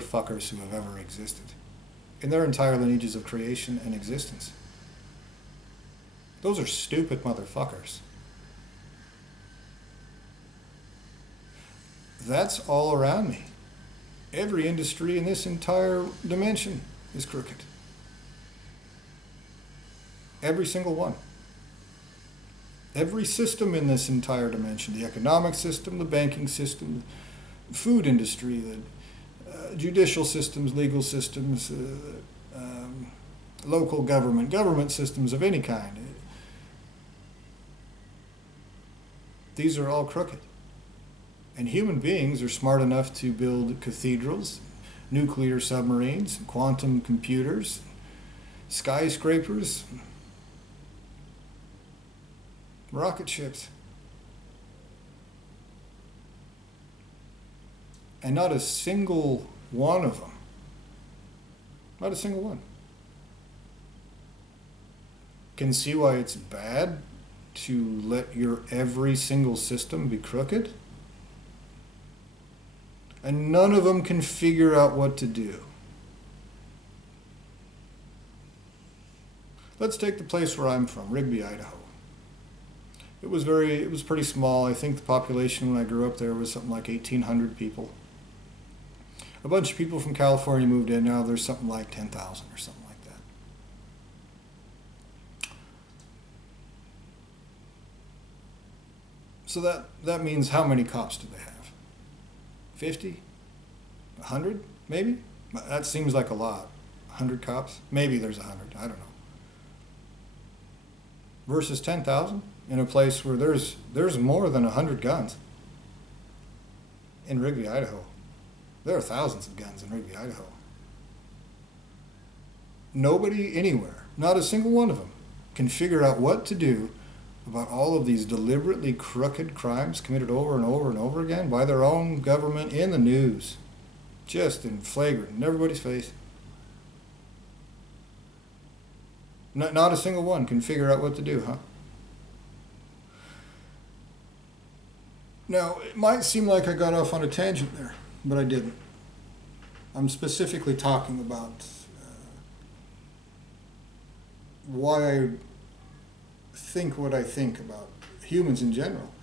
fuckers who have ever existed in their entire lineages of creation and existence. Those are stupid motherfuckers. That's all around me. Every industry in this entire dimension is crooked. Every single one. Every system in this entire dimension, the economic system, the banking system, the food industry, the judicial systems, legal systems, local government systems of any kind. These are all crooked. And human beings are smart enough to build cathedrals, nuclear submarines, quantum computers, skyscrapers, rocket ships. And not a single one of them, not a single one, can see why it's bad to let your every single system be crooked. And none of them can figure out what to do. Let's take the place where I'm from, Rigby, Idaho. It was pretty small. I think the population when I grew up there was something like 1,800 people. A bunch of people from California moved in. Now there's something like 10,000 or something like that. So that means how many cops do they have? 50? 100? Maybe? That seems like a lot. 100 cops? Maybe there's 100. I don't know. Versus 10,000 in a place where there's more than 100 guns. In Rigby, Idaho. There are thousands of guns in Rigby, Idaho. Nobody anywhere, not a single one of them, can figure out what to do about all of these deliberately crooked crimes committed over and over and over again by their own government in the news. Just in flagrant, in everybody's face. Not a single one can figure out what to do, huh? Now, it might seem like I got off on a tangent there, but I didn't. I'm specifically talking about why I think what I think about humans in general,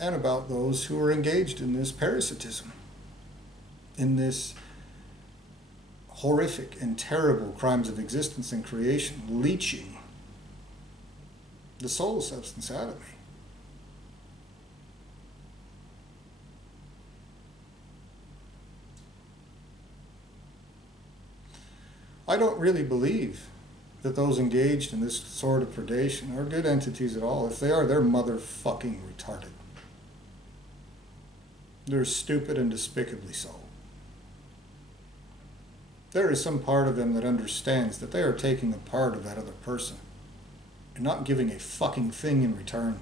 and about those who are engaged in this parasitism, in this horrific and terrible crimes of existence and creation, leeching the soul substance out of me. I don't really believe that those engaged in this sort of predation are good entities at all. If they are, they're motherfucking retarded. They're stupid and despicably so. There is some part of them that understands that they are taking a part of that other person and not giving a fucking thing in return.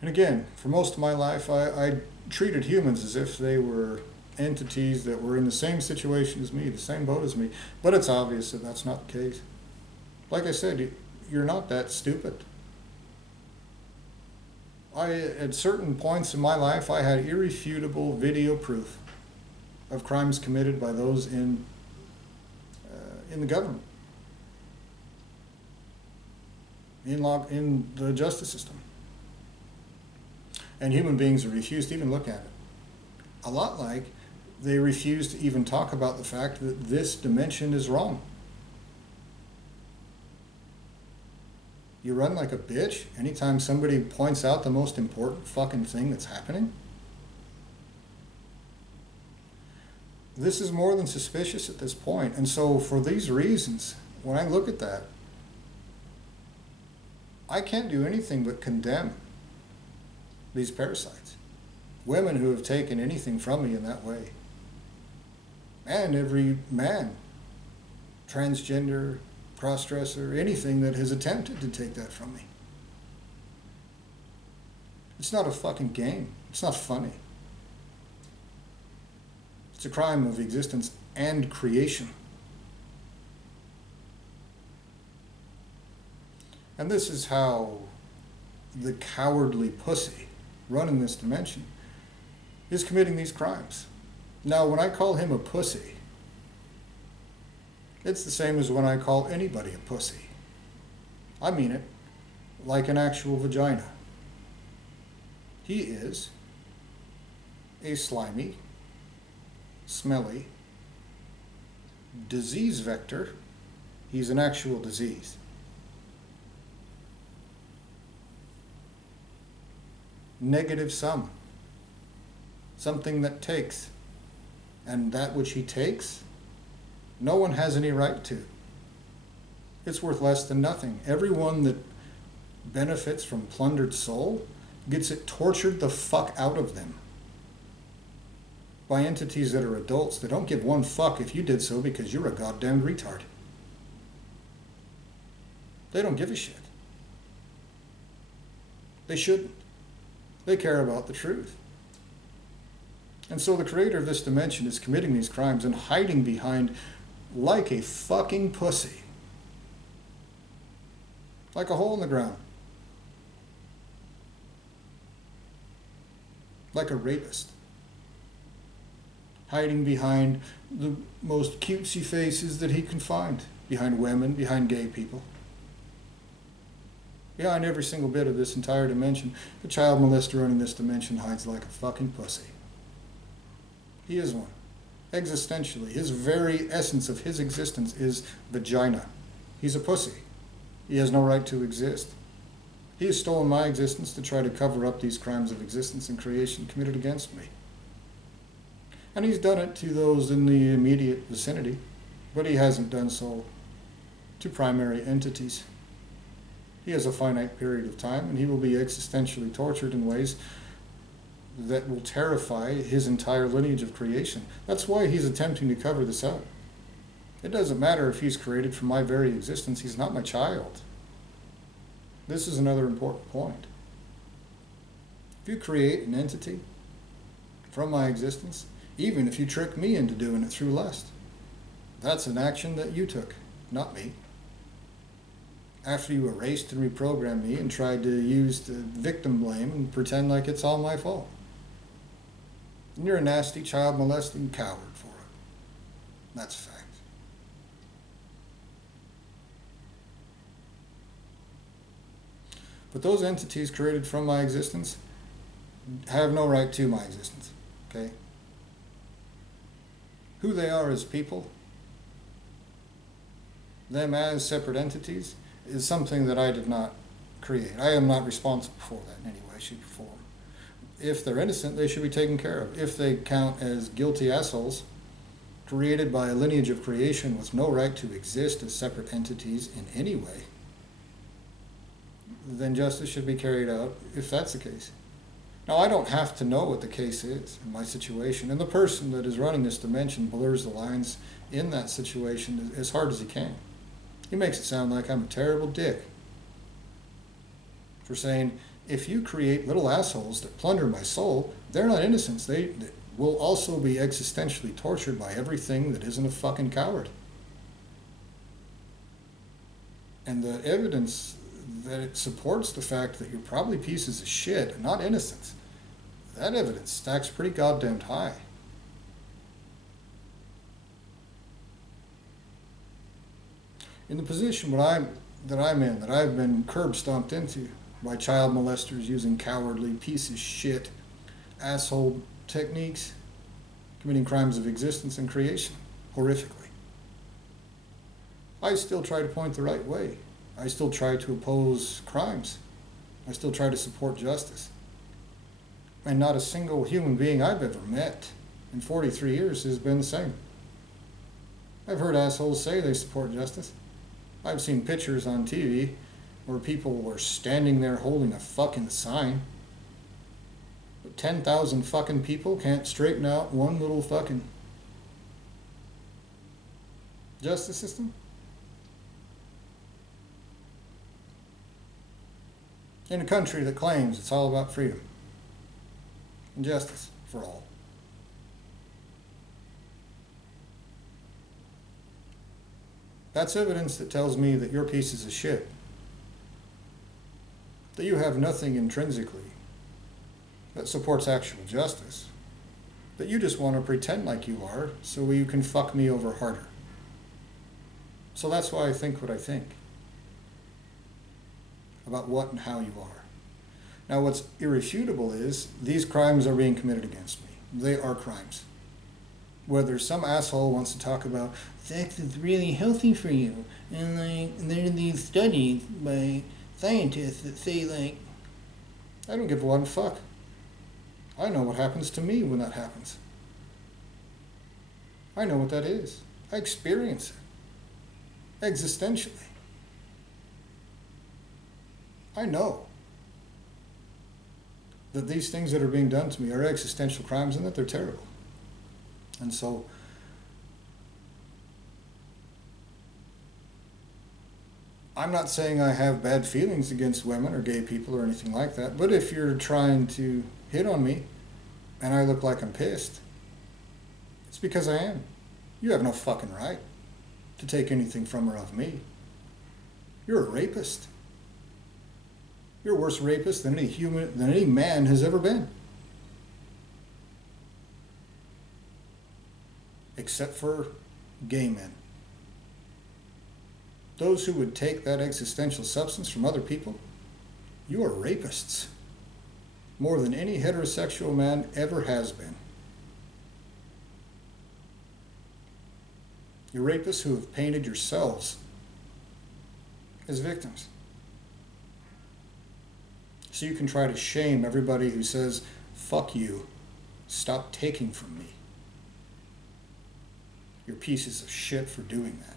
And again, for most of my life, I treated humans as if they were entities that were in the same situation as me, the same boat as me. But it's obvious that that's not the case. Like I said, you're not that stupid. At certain points in my life, I had irrefutable video proof of crimes committed by those in the government, in the justice system. And human beings refuse to even look at it. A lot like they refuse to even talk about the fact that this dimension is wrong. You run like a bitch anytime somebody points out the most important fucking thing that's happening. This is more than suspicious at this point. And so for these reasons, when I look at that, I can't do anything but condemn these parasites. Women who have taken anything from me in that way. And every man, transgender, cross-dresser, anything that has attempted to take that from me. It's not a fucking game. It's not funny. It's a crime of existence and creation. And this is how the cowardly pussy running this dimension is committing these crimes. Now, when I call him a pussy, it's the same as when I call anybody a pussy. I mean it like an actual vagina. He is a slimy, smelly, disease vector. He's an actual disease. Negative sum. Something that takes. And that which he takes, no one has any right to. It's worth less than nothing. Everyone that benefits from plundered soul gets it tortured the fuck out of them by entities that are adults that don't give one fuck if you did so because you're a goddamn retard. They don't give a shit. They shouldn't. They care about the truth. And so the creator of this dimension is committing these crimes and hiding behind like a fucking pussy. Like a hole in the ground. Like a rapist. Hiding behind the most cutesy faces that he can find. Behind women, behind gay people. Behind every single bit of this entire dimension, the child molester running this dimension hides like a fucking pussy. He is one. Existentially, his very essence of his existence is vagina. He's a pussy. He has no right to exist. He has stolen my existence to try to cover up these crimes of existence and creation committed against me. And he's done it to those in the immediate vicinity, but he hasn't done so to primary entities. He has a finite period of time, and he will be existentially tortured in ways that will terrify his entire lineage of creation. That's why he's attempting to cover this up. It doesn't matter if he's created from my very existence. He's not my child. This is another important point. If you create an entity from my existence, even if you trick me into doing it through lust, that's an action that you took, not me. After you erased and reprogrammed me and tried to use the victim blame and pretend like it's all my fault. And you're a nasty child molesting coward for it. That's a fact. But those entities created from my existence have no right to my existence. Okay? Who they are as people, them as separate entities, is something that I did not create. I am not responsible for that in any way, shape, or form. If they're innocent, they should be taken care of. If they count as guilty assholes, created by a lineage of creation with no right to exist as separate entities in any way, then justice should be carried out if that's the case. Now, I don't have to know what the case is in my situation, and the person that is running this dimension blurs the lines in that situation as hard as he can. He makes it sound like I'm a terrible dick for saying, if you create little assholes that plunder my soul, they're not innocents. They will also be existentially tortured by everything that isn't a fucking coward. And the evidence that it supports the fact that you're probably pieces of shit and not innocents, that evidence stacks pretty goddamn high. In the position that I'm in, that I've been curb stomped into by child molesters using cowardly piece of shit asshole techniques, committing crimes of existence and creation, horrifically. I still try to point the right way. I still try to oppose crimes. I still try to support justice. And not a single human being I've ever met in 43 years has been the same. I've heard assholes say they support justice. I've seen pictures on TV where people are standing there holding a fucking sign. But 10,000 fucking people can't straighten out one little fucking justice system? In a country that claims it's all about freedom and justice for all. That's evidence that tells me that you're pieces of shit. that you have nothing intrinsically that supports actual justice, that you just want to pretend like you are so you can fuck me over harder. So that's why I think what I think about what and how you are. Now, what's irrefutable is these crimes are being committed against me. They are crimes. Whether some asshole wants to talk about sex is really healthy for you, and there are these studies by scientists that say I don't give a one fuck. I know what happens to me when that happens. I know what that is. I experience it existentially. I know that these things that are being done to me are existential crimes and that they're terrible. And so, I'm not saying I have bad feelings against women or gay people or anything like that, but if you're trying to hit on me and I look like I'm pissed, it's because I am. You have no fucking right to take anything from or of me. You're a rapist. You're a worse rapist than any man has ever been. Except for gay men. Those who would take that existential substance from other people, you are rapists. More than any heterosexual man ever has been. You're rapists who have painted yourselves as victims. So you can try to shame everybody who says, fuck you, stop taking from me. You're pieces of shit for doing that.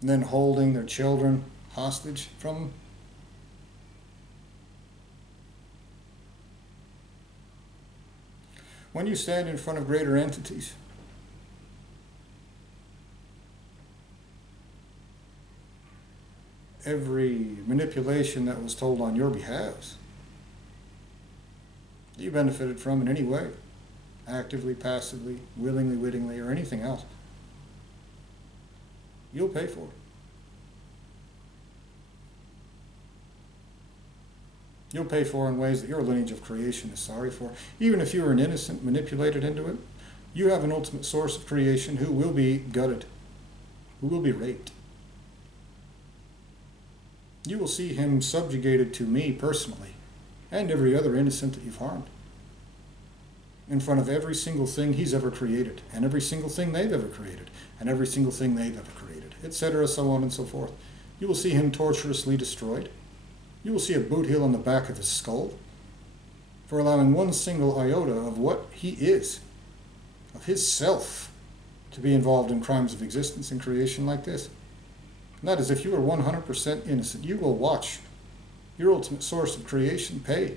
And then holding their children hostage from them. When you stand in front of greater entities, every manipulation that was told on your behalf, that you benefited from in any way, actively, passively, willingly, wittingly, or anything else, you'll pay for it. You'll pay for in ways that your lineage of creation is sorry for. Even if you were an innocent manipulated into it, you have an ultimate source of creation who will be gutted, who will be raped. You will see him subjugated to me personally, and every other innocent that you've harmed, in front of every single thing he's ever created, and every single thing they've ever created, and every single thing they've ever created, etc., so on and so forth. You will see him torturously destroyed. You will see a boot heel on the back of his skull for allowing one single iota of what he is, of his self, to be involved in crimes of existence and creation like this. And that is, if you are 100% innocent, you will watch your ultimate source of creation pay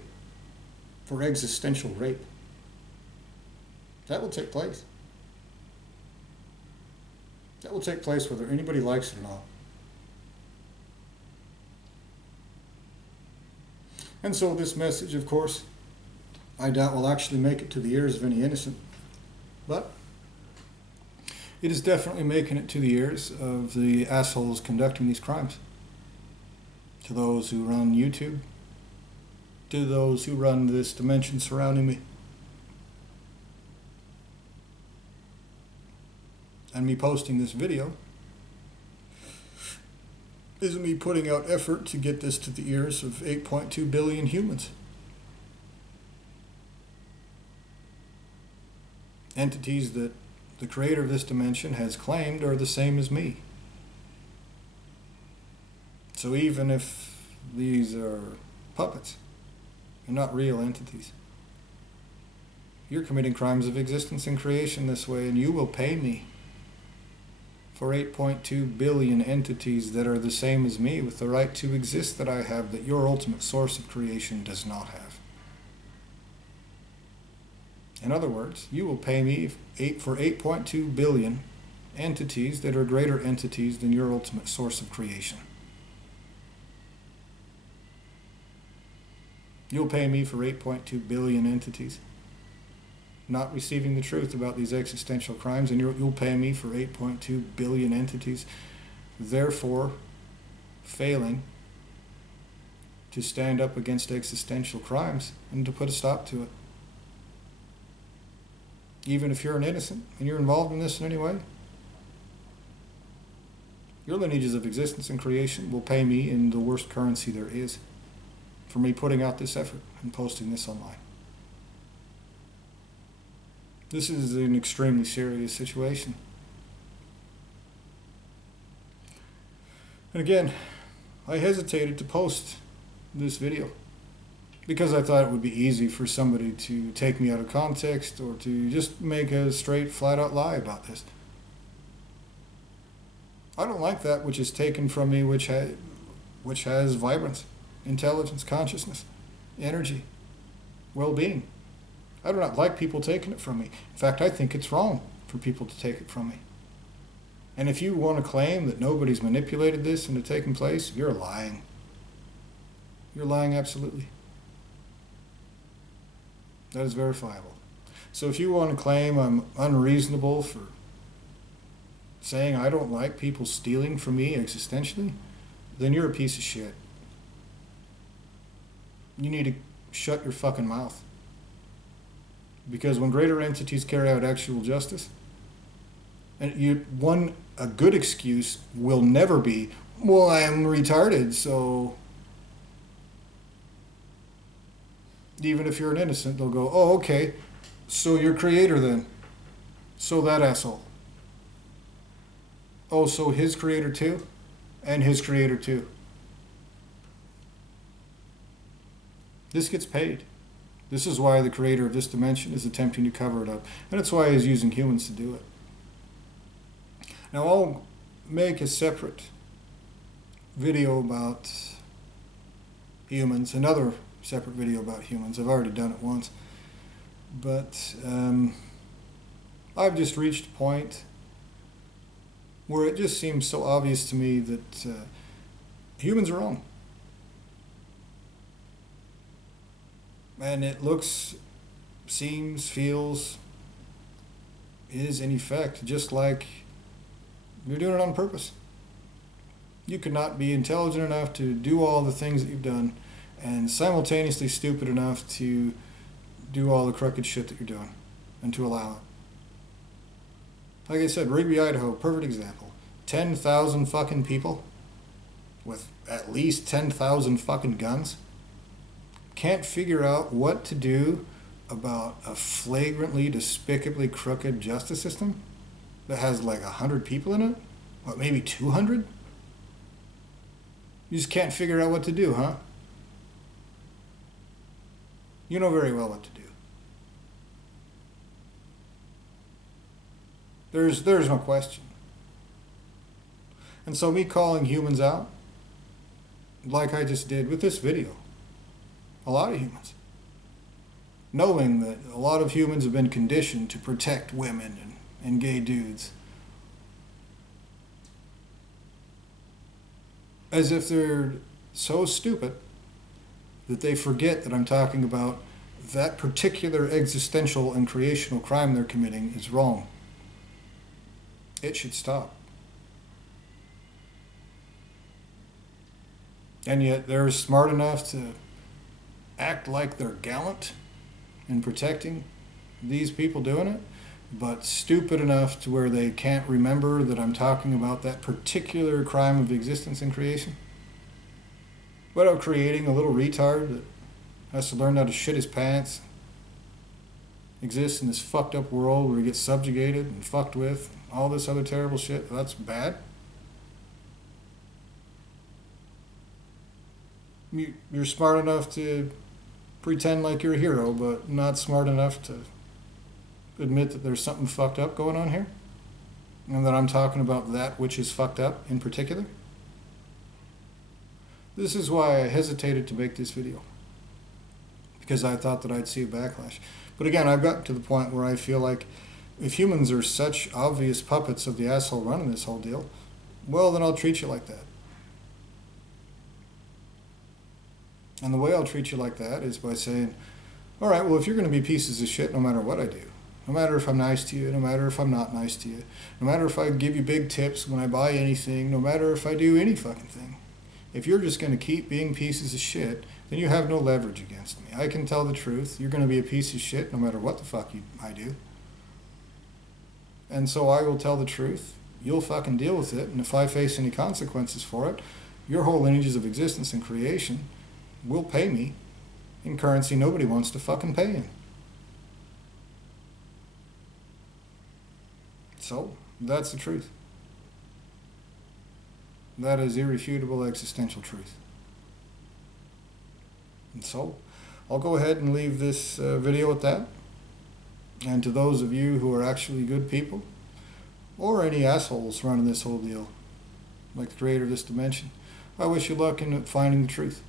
for existential rape. That will take place. That will take place whether anybody likes it or not. And so this message, of course, I doubt will actually make it to the ears of any innocent. But it is definitely making it to the ears of the assholes conducting these crimes. To those who run YouTube. To those who run this dimension surrounding me. And me posting this video is me putting out effort to get this to the ears of 8.2 billion humans. Entities that the creator of this dimension has claimed are the same as me. So even if these are puppets and not real entities, you're committing crimes of existence and creation this way, and you will pay me for 8.2 billion entities that are the same as me with the right to exist that I have, that your ultimate source of creation does not have. In other words, you will pay me for 8.2 billion entities that are greater entities than your ultimate source of creation. You'll pay me for 8.2 billion entities not receiving the truth about these existential crimes, and you'll pay me for 8.2 billion entities, therefore failing to stand up against existential crimes and to put a stop to it. Even if you're an innocent and you're involved in this in any way, your lineages of existence and creation will pay me in the worst currency there is for me putting out this effort and posting this online. This is an extremely serious situation. And again, I hesitated to post this video because I thought it would be easy for somebody to take me out of context or to just make a straight, flat-out lie about this. I don't like that which is taken from me, which has vibrance, intelligence, consciousness, energy, well-being. I do not like people taking it from me. In fact, I think it's wrong for people to take it from me. And if you want to claim that nobody's manipulated this into taking place, you're lying. You're lying absolutely. That is verifiable. So if you want to claim I'm unreasonable for saying I don't like people stealing from me existentially, then you're a piece of shit. You need to shut your fucking mouth. Because when greater entities carry out actual justice, and a good excuse will never be, well, I am retarded, so even if you're an innocent, they'll go, oh, okay, so your creator then. So that asshole. Oh, so his creator too? And his creator too. This gets paid. This is why the creator of this dimension is attempting to cover it up. And it's why he's using humans to do it. Now I'll make a separate video about humans, another separate video about humans. I've already done it once. But I've just reached a point where it just seems so obvious to me that humans are wrong. And it looks, seems, feels, is in effect just like you're doing it on purpose. You could not be intelligent enough to do all the things that you've done and simultaneously stupid enough to do all the crooked shit that you're doing and to allow it. Like I said, Rigby, Idaho, perfect example. 10,000 fucking people with at least 10,000 fucking guns can't figure out what to do about a flagrantly, despicably crooked justice system that has like 100 people in it? What, maybe 200? You just can't figure out what to do, huh? You know very well what to do. There's no question. And so me calling humans out, like I just did with this video, a lot of humans, knowing that a lot of humans have been conditioned to protect women and gay dudes, as if they're so stupid that they forget that I'm talking about that particular existential and creational crime they're committing is wrong. It should stop. And yet they're smart enough to act like they're gallant in protecting these people doing it, but stupid enough to where they can't remember that I'm talking about that particular crime of existence and creation. Without creating a little retard that has to learn how to shit his pants, exists in this fucked up world where he gets subjugated and fucked with, all this other terrible shit. That's bad. You're smart enough to pretend like you're a hero, but not smart enough to admit that there's something fucked up going on here, and that I'm talking about that which is fucked up in particular. This is why I hesitated to make this video, because I thought that I'd see a backlash. But again, I've gotten to the point where I feel like if humans are such obvious puppets of the asshole running this whole deal, well, then I'll treat you like that. And the way I'll treat you like that is by saying, all right, well, if you're going to be pieces of shit no matter what I do, no matter if I'm nice to you, no matter if I'm not nice to you, no matter if I give you big tips when I buy anything, no matter if I do any fucking thing, If you're just going to keep being pieces of shit, then you have no leverage against me. I can tell the truth. You're going to be a piece of shit no matter what the fuck I do. And so I will tell the truth. You'll fucking deal with it. And if I face any consequences for it, your whole lineages of existence and creation will pay me in currency nobody wants to fucking pay in. So, that's the truth. That is irrefutable existential truth. And so, I'll go ahead and leave this video at that. And to those of you who are actually good people, or any assholes running this whole deal, like the creator of this dimension, I wish you luck in finding the truth.